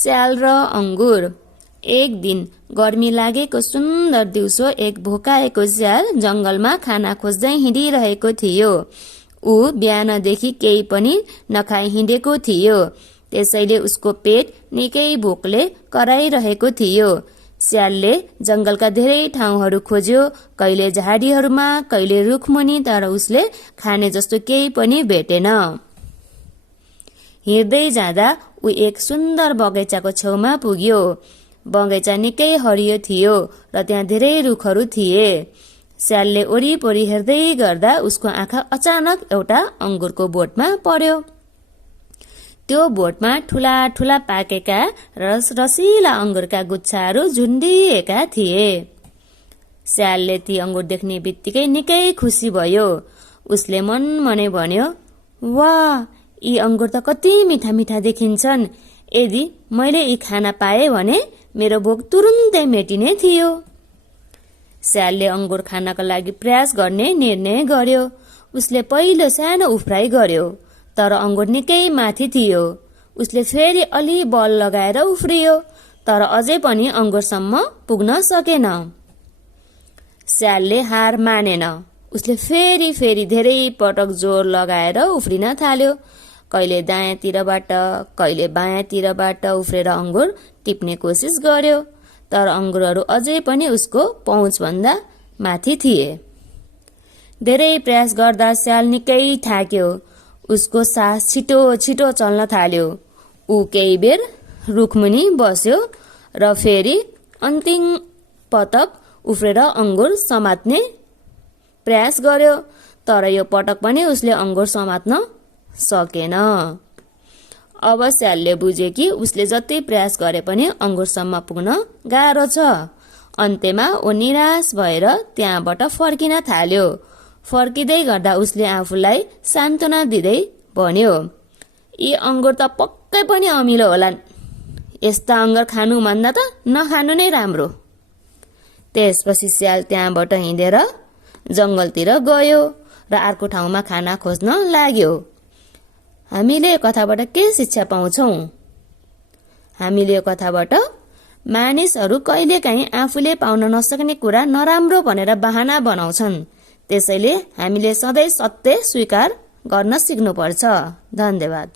स्याल र अङ्गुर। एक दिन गर्मी लागेको सुन्दर दिउँसो एक भोकाएको स्याल जंगलमा खाना खोज्दै हिँडिरहेको थियो। ऊ बिहानदेखि केही पनि नखाई हिँडेको थियो, त्यसैले उसको पेट निकै भोकले कराइरहेको थियो। स्यालले जंगलका धेरै ठाउँहरू खोज्यो, कहिले झाडीहरूमा, कहिले रुखमुनि, तर उसले खाने जस्तो केही पनि भेटेन। हिँड्दै जाँदा ऊ एक सुन्दर बगैँचाको छेउमा पुग्यो। बगैँचा निकै हरियो थियो र त्यहाँ धेरै रुखहरू थिए। स्यालले वरिपरि हेर्दै गर्दा उसको आँखा अचानक एउटा अङ्गुरको बोटमा पर्यो। त्यो बोटमा ठूला ठूला पाकेका रसिला अङ्गुरका गुच्छाहरू झुन्डिएका थिए। स्यालले ती अङ्गुर देख्ने बित्तिकै निकै खुसी भयो। उसले मनमनै भन्यो, वाह, यी अङ्गुर त कति मिठा मिठा देखिन्छन्। यदि मैले यी खान पाए भने मेरो भोक तुरुन्तै मेटिने थियो। स्यालले अङ्गुर खानका लागि प्रयास गर्ने निर्णय गर्यो। उसले पहिलो सानो उफ्राइ गर्यो, तर अङ्गुर निकै माथि थियो। उसले फेरि अलि बल लगाएर उफ्रियो, तर अझै पनि अङ्गुरसम्म पुग्न सकेन। स्यालले हार मानेन। उसले फेरि धेरै पटक जोर लगाएर उफ्रिन थाल्यो। कहिले दायाँतिरबाट, कहिले बायाँतिरबाट उफ्रेर अङ्गुर टिप्ने कोसिस गर्यो, तर अङ्गुरहरू अझै पनि उसको पहुँचभन्दा माथि थिए। धेरै प्रयास गर्दा स्याल निकै थाक्यो। उसको सास छिटो छिटो चल्न थाल्यो। ऊ केही बेर रुखमुनि बस्यो र फेरि अन्तिम पटक उफ्रेर अङ्गुर समात्ने प्रयास गर्यो, तर यो पटक पनि उसले अङ्गुर समात्न सकेन। अब स्यालले बुझ्यो कि उसले जति प्रयास गरे पनि अङ्गुरसम्म पुग्न गाह्रो छ। अन्त्यमा ऊ निराश भएर त्यहाँबाट फर्किन थाल्यो। फर्किँदै गर्दा उसले आफूलाई सान्त्वना दिँदै भन्यो, यी अङ्गुर त पक्कै पनि अमिलो होलान्। यस्ता अङ्गुर खानुभन्दा त नखानु नै राम्रो। त्यसपछि स्याल त्यहाँबाट हिँडेर जंगलतिर गयो र अर्को ठाउँमा खाना खोज्न लाग्यो। हामीले यो कथाबाट के शिक्षा पाउँछौं? हामीले यो कथाबाट मानिसहरू कहिलेकाहीँ आफूले पाउन नसक्ने कुरा नराम्रो भनेर बहाना बनाउँछन्। त्यसैले हामीले सधैँ सत्य स्वीकार गर्न सिक्नुपर्छ। धन्यवाद।